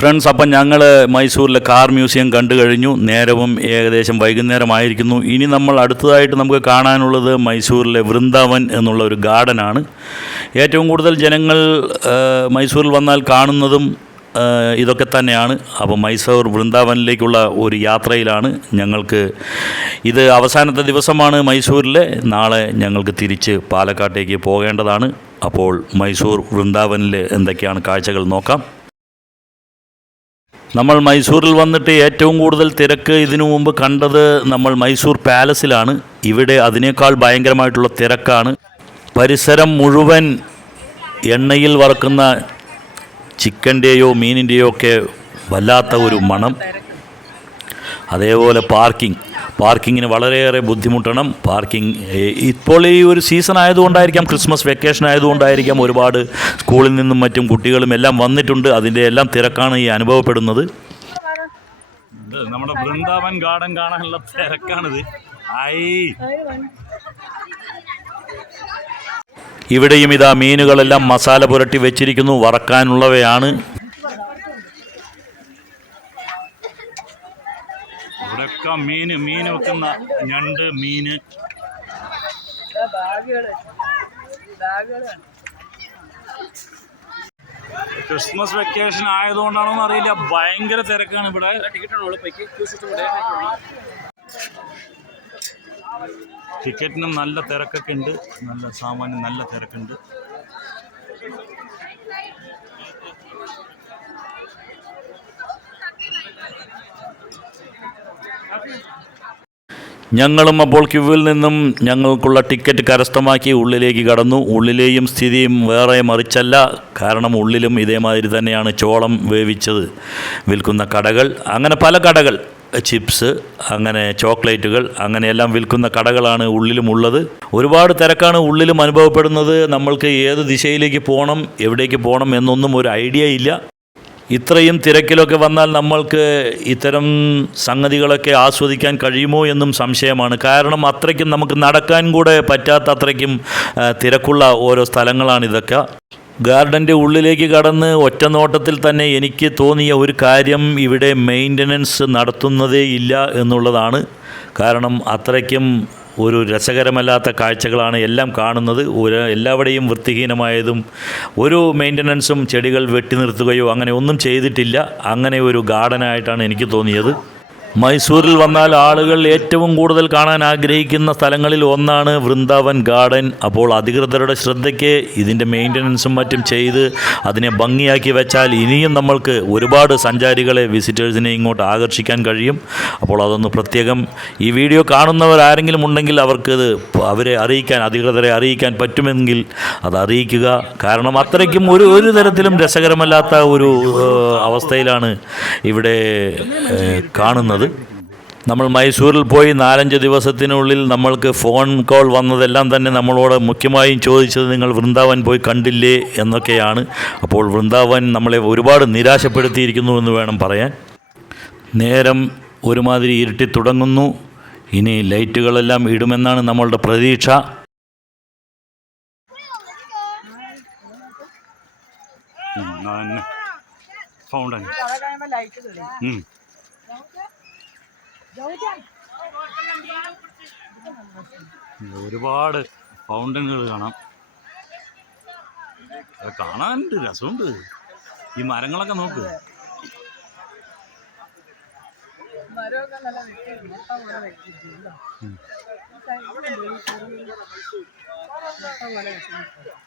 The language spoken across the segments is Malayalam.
ഫ്രണ്ട്സ്, അപ്പം ഞങ്ങൾ മൈസൂരിലെ കാർ മ്യൂസിയം കണ്ടു കഴിഞ്ഞു. നേരവും ഏകദേശം വൈകുന്നേരമായിരിക്കുന്നു. ഇനി നമ്മൾ അടുത്തതായിട്ട് നമുക്ക് കാണാനുള്ളത് മൈസൂരിലെ വൃന്ദാവൻ എന്നുള്ള ഒരു ഗാർഡനാണ്. ഏറ്റവും കൂടുതൽ ജനങ്ങൾ മൈസൂരിൽ വന്നാൽ കാണുന്നതും ഇതൊക്കെ തന്നെയാണ്. അപ്പോൾ മൈസൂർ വൃന്ദാവനിലേക്കുള്ള ഒരു യാത്രയിലാണ് ഞങ്ങൾക്ക്. ഇത് അവസാനത്തെ ദിവസമാണ് മൈസൂരിലെ. നാളെ ഞങ്ങൾക്ക് തിരിച്ച് പാലക്കാട്ടേക്ക് പോകേണ്ടതാണ്. അപ്പോൾ മൈസൂർ വൃന്ദാവനിൽ എന്തൊക്കെയാണ് കാഴ്ചകൾ നോക്കാം. നമ്മൾ മൈസൂരിൽ വന്നിട്ട് ഏറ്റവും കൂടുതൽ തിരക്ക് ഇതിനു മുമ്പ് കണ്ടത് നമ്മൾ മൈസൂർ പാലസിലാണ്. ഇവിടെ അതിനേക്കാൾ ഭയങ്കരമായിട്ടുള്ള തിരക്കാണ്. പരിസരം മുഴുവൻ എണ്ണയിൽ വറക്കുന്ന ചിക്കൻ്റെയോ മീനിൻ്റെയോ ഒക്കെ വല്ലാത്ത ഒരു മണം. അതേപോലെ പാർക്കിങ്ങിന് വളരെയേറെ ബുദ്ധിമുട്ടണം. ഇപ്പോൾ ഈ ഒരു സീസൺ ആയതുകൊണ്ടായിരിക്കാം, ക്രിസ്മസ് വെക്കേഷൻ ആയതുകൊണ്ടായിരിക്കാം, ഒരുപാട് സ്കൂളിൽ നിന്നും മറ്റും കുട്ടികളും എല്ലാം വന്നിട്ടുണ്ട്. അതിൻ്റെ എല്ലാം തിരക്കാണ് ഈ അനുഭവപ്പെടുന്നത്. നമ്മുടെ വൃന്ദാവൻ ഗാർഡൻ കാണാനുള്ള തിരക്കാണിത്. ഇവിടെയും ഇതാ മീനുകളെല്ലാം മസാല പുരട്ടി വെച്ചിരിക്കുന്നു, വറക്കാനുള്ളവയാണ്. ഇവിടെയൊക്കെ മീൻ വെക്കുന്ന ഞണ്ട്, മീന്. ക്രിസ്മസ് വെക്കേഷൻ ആയതുകൊണ്ടാണോന്ന് അറിയില്ല, ഭയങ്കര തിരക്കാണ് ഇവിടെ. ടിക്കറ്റിനും നല്ല തിരക്കൊക്കെ ഉണ്ട്. നല്ല സാമാന്യം നല്ല തിരക്കുണ്ട്. ഞങ്ങളും അപ്പോൾ ക്യൂവിൽ നിന്നും ഞങ്ങൾക്കുള്ള ടിക്കറ്റ് കരസ്ഥമാക്കി ഉള്ളിലേക്ക് കടന്നു. ഉള്ളിലെയും സ്ഥിതിയും വേറെ മറിച്ചല്ല. കാരണം ഉള്ളിലും ഇതേമാതിരി തന്നെയാണ് ചോളം വേവിച്ചത് വിൽക്കുന്ന കടകൾ. അങ്ങനെ പല കടകൾ, ചിപ്സ്, അങ്ങനെ ചോക്ലേറ്റുകൾ, അങ്ങനെയെല്ലാം വിൽക്കുന്ന കടകളാണ് ഉള്ളിലും ഉള്ളത്. ഒരുപാട് തിരക്കാണ് ഉള്ളിലും അനുഭവപ്പെടുന്നത്. നമ്മൾക്ക് ഏത് ദിശയിലേക്ക് പോകണം, എവിടേക്ക് പോകണം എന്നൊന്നും ഒരു ഐഡിയ ഇല്ല. ഇത്രയും തിരക്കിലൊക്കെ വന്നാൽ നമ്മൾക്ക് ഇത്തരം സംഗതികളൊക്കെ ആസ്വദിക്കാൻ കഴിയുമോ എന്നും സംശയമാണ്. കാരണം അത്രയ്ക്കും നമുക്ക് നടക്കാൻ കൂടെ പറ്റാത്ത അത്രയ്ക്കും തിരക്കുള്ള ഓരോ സ്ഥലങ്ങളാണിതൊക്കെ. ഗാർഡൻ്റെ ഉള്ളിലേക്ക് കടന്ന് ഒറ്റ നോട്ടത്തിൽ തന്നെ എനിക്ക് തോന്നിയ ഒരു കാര്യം, ഇവിടെ മെയിൻ്റനൻസ് നടത്തുന്നതേ ഇല്ല എന്നുള്ളതാണ്. കാരണം അത്രയ്ക്കും ഒരു രസകരമല്ലാത്ത കാഴ്ചകളാണ് എല്ലാം കാണുന്നത്. എല്ലാവിടെയും വൃത്തിഹീനമായതും ഒരു മെയിൻ്റനൻസും ചെടികൾ വെട്ടി നിർത്തുകയോ അങ്ങനെ ഒന്നും ചെയ്തിട്ടില്ല. അങ്ങനെ ഒരു ഗാർഡനായിട്ടാണ് എനിക്ക് തോന്നിയത്. മൈസൂരിൽ വന്നാൽ ആളുകൾ ഏറ്റവും കൂടുതൽ കാണാൻ ആഗ്രഹിക്കുന്ന സ്ഥലങ്ങളിൽ ഒന്നാണ് വൃന്ദാവൻ ഗാർഡൻ. അപ്പോൾ അധികൃതരുടെ ശ്രദ്ധയ്ക്ക് ഇതിൻ്റെ മെയിൻ്റനൻസും മറ്റും ചെയ്ത് അതിനെ ഭംഗിയാക്കി വെച്ചാൽ ഇനിയും നമ്മൾക്ക് ഒരുപാട് സഞ്ചാരികളെ, വിസിറ്റേഴ്സിനെ ഇങ്ങോട്ട് ആകർഷിക്കാൻ കഴിയും. അപ്പോൾ അതൊന്ന് പ്രത്യേകം ഈ വീഡിയോ കാണുന്നവർ ആരെങ്കിലും ഉണ്ടെങ്കിൽ അവരെ അറിയിക്കാൻ, അധികൃതരെ അറിയിക്കാൻ പറ്റുമെങ്കിൽ അത് അറിയിക്കുക. കാരണം അത്രയ്ക്കും ഒരു തരത്തിലും രസകരമല്ലാത്ത ഒരു അവസ്ഥയിലാണ് ഇവിടെ കാണുന്നത്. നമ്മൾ മൈസൂരിൽ പോയി 4-5 ദിവസത്തിനുള്ളിൽ നമ്മൾക്ക് ഫോൺ കോൾ വന്നതെല്ലാം തന്നെ നമ്മളോട് മുഖ്യമായും ചോദിച്ചത്, നിങ്ങൾ വൃന്ദാവൻ പോയി കണ്ടില്ലേ എന്നൊക്കെയാണ്. അപ്പോൾ വൃന്ദാവൻ നമ്മളെ ഒരുപാട് നിരാശപ്പെടുത്തിയിരിക്കുന്നു എന്ന് വേണം പറയാൻ. നേരം ഒരുമാതിരി ഇരുട്ടി തുടങ്ങുന്നു. ഇനി ലൈറ്റുകളെല്ലാം ഇടുമെന്നാണ് നമ്മളുടെ പ്രതീക്ഷ. ഫൗണ്ടൻ ഒരുപാട് ഫൗണ്ടനുകൾ കാണാം. അത് കാണാനുണ്ട്, രസമുണ്ട്. ഈ മരങ്ങളൊക്കെ നോക്ക്.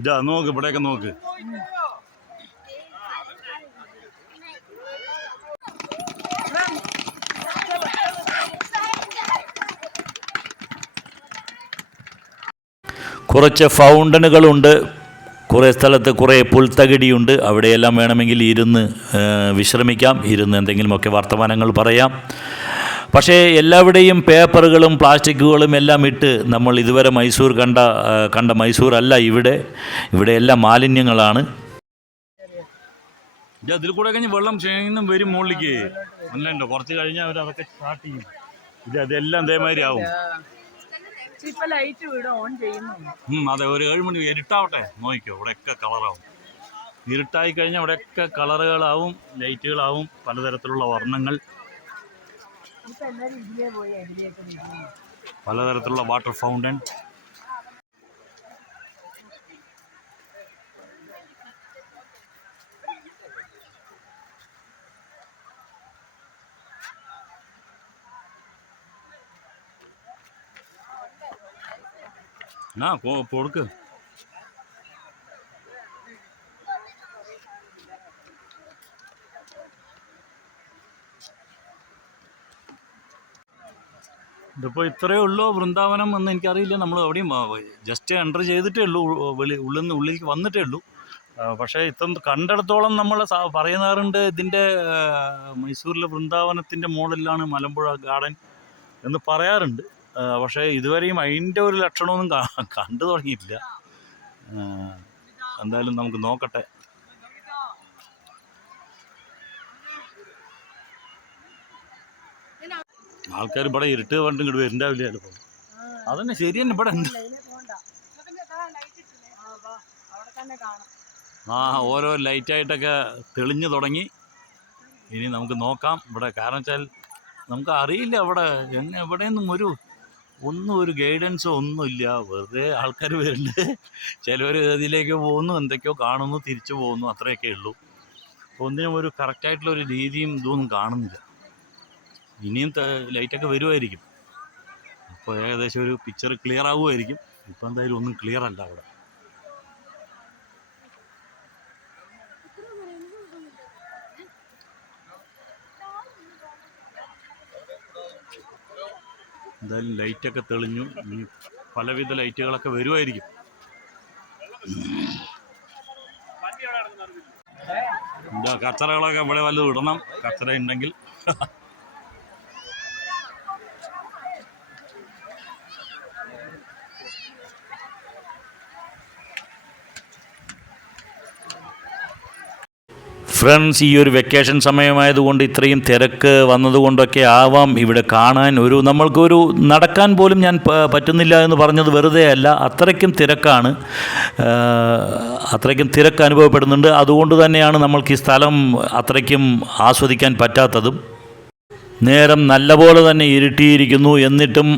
ഇതാ നോക്ക്, ഇവിടെയൊക്കെ നോക്ക്. കുറച്ച് ഫൗണ്ടനുകളുണ്ട്, കുറേ സ്ഥലത്ത് കുറേ പുൽത്തകിടിയുണ്ട്. അവിടെയെല്ലാം വേണമെങ്കിൽ ഇരുന്ന് വിശ്രമിക്കാം, ഇരുന്ന് എന്തെങ്കിലുമൊക്കെ വർത്തമാനങ്ങൾ പറയാം. പക്ഷേ എല്ലാവിടെയും പേപ്പറുകളും പ്ലാസ്റ്റിക്കുകളും എല്ലാം ഇട്ട് നമ്മൾ ഇതുവരെ മൈസൂർ കണ്ട മൈസൂർ അല്ല ഇവിടെ എല്ലാം മാലിന്യങ്ങളാണ്. അതിൽ കൂടെ കഴിഞ്ഞ് വെള്ളം ക്ഷണിന്നും വരും മുകളിലേക്ക്. അല്ലല്ലോ, കുറച്ച് കഴിഞ്ഞാൽ അവർ അതൊക്കെ സ്റ്റാർട്ട് ചെയ്യും. അതെല്ലാം ഇതേമാതിരി ആവും. അതെ, ഒരു 7 മണി ഇരുട്ടാവട്ടെ, നോക്കിക്കോ, ഇവിടെയൊക്കെ കളറാവും. ഇരുട്ടായി കഴിഞ്ഞാൽ അവിടെയൊക്കെ കളറുകളാവും, ലൈറ്റുകളാവും, പലതരത്തിലുള്ള വർണ്ണങ്ങൾ, പലതരത്തിലുള്ള വാട്ടർ ഫൗണ്ടൻ. കൊടുക്ക്. ഇതിപ്പോൾ ഇത്രയേ ഉള്ളൂ വൃന്ദാവനം എന്ന് എനിക്കറിയില്ല. നമ്മൾ എവിടെയും ജസ്റ്റ് എൻ്റർ ചെയ്തിട്ടേ ഉള്ളൂ, ഉള്ളിലേക്ക് വന്നിട്ടേ ഉള്ളൂ. പക്ഷേ ഇത്ര കണ്ടിടത്തോളം നമ്മൾ പറയുന്നവരുണ്ട് ഇതിൻ്റെ മൈസൂരിലെ വൃന്ദാവനത്തിൻ്റെ മോഡലിലാണ് മലമ്പുഴ ഗാർഡൻ എന്ന് പറയാറുണ്ട്. പക്ഷേ ഇതുവരെയും അതിൻ്റെ ഒരു ലക്ഷണമൊന്നും കണ്ടു തുടങ്ങിയിട്ടില്ല. എന്തായാലും നമുക്ക് നോക്കട്ടെ. ആൾക്കാർ ഇവിടെ ഇരുട്ട് പറഞ്ഞിട്ട് ഇങ്ങോട്ട് വരുന്നുണ്ടാവില്ല ചിലപ്പോൾ. അതന്നെ ശരി തന്നെ. ഇവിടെ ഉണ്ട് ഓരോ ലൈറ്റായിട്ടൊക്കെ തെളിഞ്ഞു തുടങ്ങി. ഇനി നമുക്ക് നോക്കാം ഇവിടെ. കാരണം വെച്ചാൽ നമുക്ക് അറിയില്ല ഇവിടെ എവിടെയൊന്നും ഒന്നും ഒരു ഗൈഡൻസോ ഒന്നുമില്ല. വെറുതെ ആൾക്കാർ വരുന്നുണ്ട്, ചിലവർ ഇതിലേക്ക് പോകുന്നു, എന്തൊക്കെയോ കാണുന്നു, തിരിച്ചു പോകുന്നു, അത്രയൊക്കെ ഉള്ളൂ. ഒന്നിനും ഒരു കറക്റ്റായിട്ടുള്ളൊരു രീതിയും ഇതൊന്നും കാണുന്നില്ല. ഇനിയും ലൈറ്റൊക്കെ വരുമായിരിക്കും. അപ്പോൾ ഏകദേശം ഒരു പിക്ചർ ക്ലിയർ ആവുമായിരിക്കും. ഇപ്പം എന്തായാലും ഒന്നും ക്ലിയർ അല്ല അവിടെ. എന്തായാലും ലൈറ്റൊക്കെ തെളിഞ്ഞു. ഇനി പലവിധ ലൈറ്റുകളൊക്കെ വരുമായിരിക്കും. എന്താ കച്ചറകളൊക്കെ ഇവിടെ വല്ലതും ഇടണം, കച്ചറ ഉണ്ടെങ്കിൽ. ഫ്രണ്ട്സ്, ഈ ഒരു വെക്കേഷൻ സമയമായതുകൊണ്ട് ഇത്രയും തിരക്ക് വന്നതുകൊണ്ടൊക്കെ ആവാം ഇവിടെ കാണാൻ നമ്മൾക്കൊരു നടക്കാൻ പോലും ഞാൻ പറ്റുന്നില്ല എന്ന് പറഞ്ഞത് വെറുതെ അല്ല. അത്രയ്ക്കും തിരക്കാണ്, അത്രയ്ക്കും തിരക്ക് അനുഭവപ്പെടുന്നുണ്ട്. അതുകൊണ്ട് തന്നെയാണ് നമ്മൾക്ക് ഈ സ്ഥലം അത്രയ്ക്കും ആസ്വദിക്കാൻ പറ്റാത്തതും. നേരം നല്ലപോലെ തന്നെ ഇരുട്ടിയിരിക്കുന്നു, എന്നിട്ടും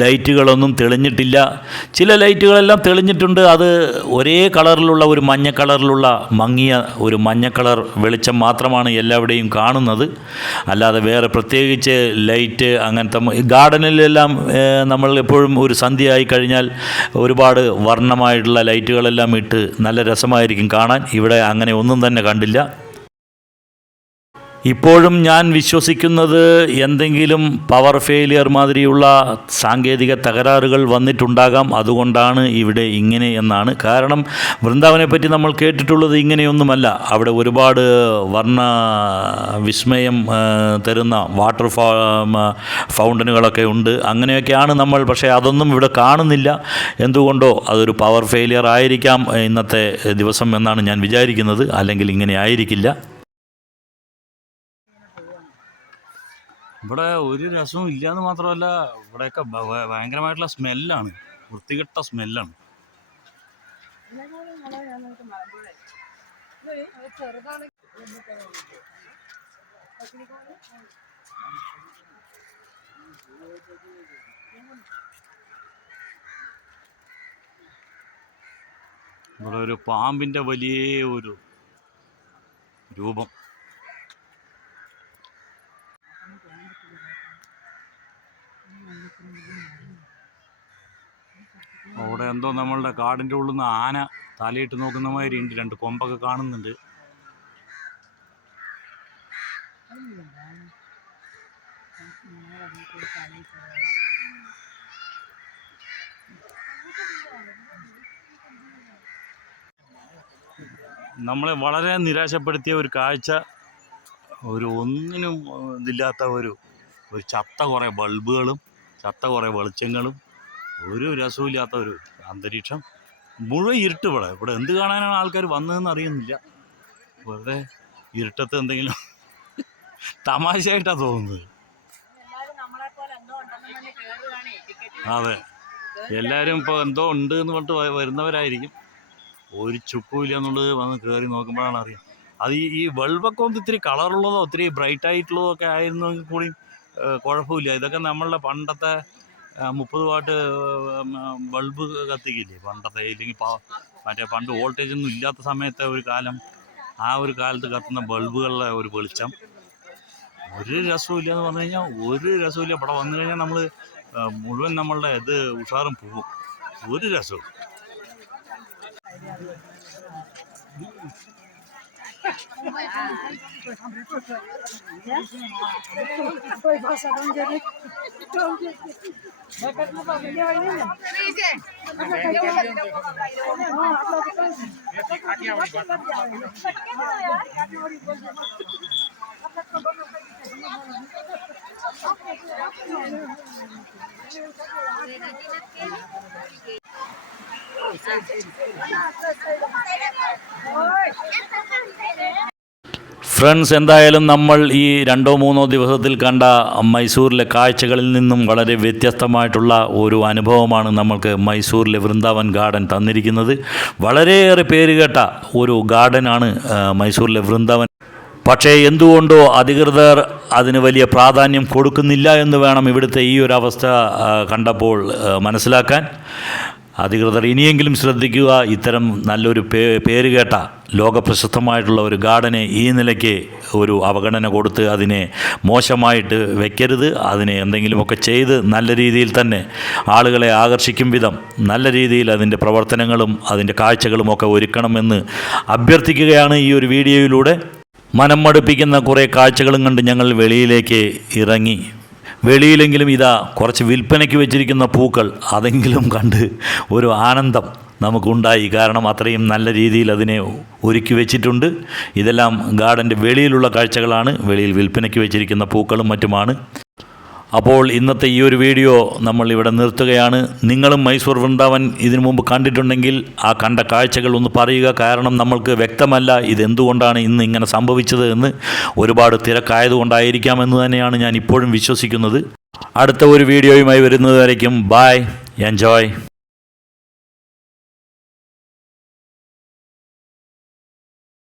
ലൈറ്റുകളൊന്നും തെളിഞ്ഞിട്ടില്ല. ചില ലൈറ്റുകളെല്ലാം തെളിഞ്ഞിട്ടുണ്ട്. അത് ഒരേ കളറിലുള്ള ഒരു മഞ്ഞ കളറിലുള്ള മങ്ങിയ ഒരു മഞ്ഞ കളർ വെളിച്ചം മാത്രമാണ് എല്ലാവിടെയും കാണുന്നത്. അല്ലാതെ വേറെ പ്രത്യേകിച്ച് ലൈറ്റ് അങ്ങനത്തെ ഗാർഡനിലെല്ലാം നമ്മൾ എപ്പോഴും ഒരു സന്ധ്യയായി കഴിഞ്ഞാൽ ഒരുപാട് വർണ്ണമായിട്ടുള്ള ലൈറ്റുകളെല്ലാം ഇട്ട് നല്ല രസമായിരിക്കും കാണാൻ. ഇവിടെ അങ്ങനെ ഒന്നും തന്നെ കണ്ടില്ല. ഇപ്പോഴും ഞാൻ വിശ്വസിക്കുന്നത് എന്തെങ്കിലും പവർ ഫെയിലിയർ മാതിരിയുള്ള സാങ്കേതിക തകരാറുകൾ വന്നിട്ടുണ്ടാകാം. അതുകൊണ്ടാണ് ഇവിടെ ഇങ്ങനെ എന്നാണ്. കാരണം വൃന്ദാവനെ പറ്റി നമ്മൾ കേട്ടിട്ടുള്ളത് ഇങ്ങനെയൊന്നുമല്ല. അവിടെ ഒരുപാട് വർണ്ണ വിസ്മയം തരുന്ന വാട്ടർ ഫൗണ്ടനുകളൊക്കെ ഉണ്ട്. അങ്ങനെയൊക്കെയാണ് നമ്മൾ. പക്ഷേ അതൊന്നും ഇവിടെ കാണുന്നില്ല. എന്തുകൊണ്ടോ അതൊരു പവർ ഫെയിലിയർ ആയിരിക്കാം ഇന്നത്തെ ദിവസം എന്നാണ് ഞാൻ വിചാരിക്കുന്നത്. അല്ലെങ്കിൽ ഇങ്ങനെ ആയിരിക്കില്ല. ഇവിടെ ഒരു രസവും ഇല്ലയെന്ന് മാത്രമല്ല, ഇവിടെയൊക്കെ ഭയങ്കരമായിട്ടുള്ള സ്മെല്ലാണ്, വൃത്തികെട്ട സ്മെല്ലാണ്. ഇവിടെ ഒരു പാമ്പിൻ്റെ വലിയ ഒരു രൂപം. അവിടെ എന്തോ നമ്മളുടെ കാടിൻ്റെ ഉള്ളിൽ നിന്ന് ആന തലയിട്ട് നോക്കുന്ന മാതിരി ഉണ്ട്. രണ്ട് കൊമ്പൊക്കെ കാണുന്നുണ്ട്. നമ്മളെ വളരെ നിരാശപ്പെടുത്തിയ ഒരു കാഴ്ച, ഒന്നിനും ഇതില്ലാത്ത ഒരു ചത്ത കുറേ ബൾബുകളും ചത്ത കുറേ വെളിച്ചങ്ങളും ഒരു രസമില്ലാത്ത ഒരു അന്തരീക്ഷം. മുഴുവൻ ഇരുട്ട്. ഇവിടെ എന്ത് കാണാനാണ് ആൾക്കാർ വന്നതെന്ന് അറിയുന്നില്ല. വെറുതെ ഇരുട്ടത്ത് എന്തെങ്കിലും തമാശയായിട്ടാണ് തോന്നുന്നത്. അതെ, എല്ലാവരും ഇപ്പോൾ എന്തോ ഉണ്ട് എന്ന് പറഞ്ഞിട്ട് വരുന്നവരായിരിക്കും. ഒരു ചുക്കുമില്ല എന്നുള്ളത് വന്ന് കയറി നോക്കുമ്പോഴാണ് അറിയാം. അത് ഈ ബൾബൊക്കെ ഒന്ന് ഇത്തിരി കളറുള്ളതോ ഒത്തിരി ബ്രൈറ്റ് ആയിട്ടുള്ളതോ ഒക്കെ ആയിരുന്നെങ്കിൽ കൂടി കുഴപ്പമില്ല. ഇതൊക്കെ നമ്മളുടെ പണ്ടത്തെ 30 വാട്ട് ബൾബ് കത്തിക്കില്ലേ പണ്ടത്തെ, ഇല്ലെങ്കിൽ മറ്റേ പണ്ട് വോൾട്ടേജ് ഒന്നും ഇല്ലാത്ത സമയത്തെ ഒരു കാലം, ആ ഒരു കാലത്ത് കത്തുന്ന ബൾബുകളുടെ ഒരു വെളിച്ചം. ഒരു രസവും ഇല്ല എന്ന് പറഞ്ഞു കഴിഞ്ഞാൽ ഒരു രസമില്ല. ഇവിടെ വന്നു കഴിഞ്ഞാൽ നമ്മൾ മുഴുവൻ നമ്മളുടെ ഇത് ഉഷാറും പോകും. ഒരു രസവും. ഫ്രണ്ട്സ്, എന്തായാലും നമ്മൾ ഈ 2-3 ദിവസത്തിൽ കണ്ട മൈസൂരിലെ കാഴ്ചകളിൽ നിന്നും വളരെ വ്യത്യസ്തമായിട്ടുള്ള ഒരു അനുഭവമാണ് നമ്മൾക്ക് മൈസൂരിലെ വൃന്ദാവൻ ഗാർഡൻ തന്നിരിക്കുന്നത്. വളരെയേറെ പേരുകേട്ട ഒരു ഗാർഡനാണ് മൈസൂരിലെ വൃന്ദാവൻ. പക്ഷേ എന്തുകൊണ്ടോ അധികൃതർ അതിന് വലിയ പ്രാധാന്യം കൊടുക്കുന്നില്ല എന്ന് വേണം ഇവിടുത്തെ ഈ ഒരു അവസ്ഥ കണ്ടപ്പോൾ മനസ്സിലാക്കാൻ. അധികൃതർ ഇനിയെങ്കിലും ശ്രദ്ധിക്കുക. ഇത്തരം നല്ലൊരു പേരുകേട്ട ലോകപ്രശസ്തമായിട്ടുള്ള ഒരു ഗാർഡനെ ഈ നിലയ്ക്ക് ഒരു അവഗണന കൊടുത്ത് അതിനെ മോശമായിട്ട് വെക്കരുത്. അതിനെ എന്തെങ്കിലുമൊക്കെ ചെയ്ത് നല്ല രീതിയിൽ തന്നെ ആളുകളെ ആകർഷിക്കും വിധം നല്ല രീതിയിൽ അതിൻ്റെ പ്രവർത്തനങ്ങളും അതിൻ്റെ കാഴ്ചകളുമൊക്കെ ഒരുക്കണമെന്ന് അഭ്യർത്ഥിക്കുകയാണ് ഈ ഒരു വീഡിയോയിലൂടെ. മനം മടുപ്പിക്കുന്ന കുറേ കാഴ്ചകളും കണ്ട് ഞങ്ങൾ വെളിയിലേക്ക് ഇറങ്ങി. വെളിയിലെങ്കിലും ഇതാ കുറച്ച് വിൽപ്പനയ്ക്ക് വെച്ചിരിക്കുന്ന പൂക്കൾ അതെങ്കിലും കണ്ട് ഒരു ആനന്ദം നമുക്കുണ്ടായി. കാരണം അത്രയും നല്ല രീതിയിൽ അതിനെ ഒരുക്കി വെച്ചിട്ടുണ്ട്. ഇതെല്ലാം ഗാർഡൻ്റെ വെളിയിലുള്ള കാഴ്ചകളാണ്. വെളിയിൽ വിൽപ്പനയ്ക്ക് വെച്ചിരിക്കുന്ന പൂക്കളും മറ്റുമാണ്. അപ്പോൾ ഇന്നത്തെ ഈ ഒരു വീഡിയോ നമ്മൾ ഇവിടെ നിർത്തുകയാണ്. നിങ്ങളും മൈസൂർ വൃന്ദാവൻ ഇതിനു മുമ്പ് കണ്ടിട്ടുണ്ടെങ്കിൽ ആ കണ്ട കാഴ്ചകൾ ഒന്ന് പറയുക. കാരണം നമ്മൾക്ക് വ്യക്തമല്ല ഇതെന്തുകൊണ്ടാണ് ഇന്ന് ഇങ്ങനെ സംഭവിച്ചത് എന്ന്. ഒരുപാട് തിരക്കായതുകൊണ്ടായിരിക്കാമെന്ന് തന്നെയാണ് ഞാൻ ഇപ്പോഴും വിശ്വസിക്കുന്നത്. അടുത്ത ഒരു വീഡിയോയുമായി വരുന്നത് വരയ്ക്കും ബൈ, എൻജോയ്.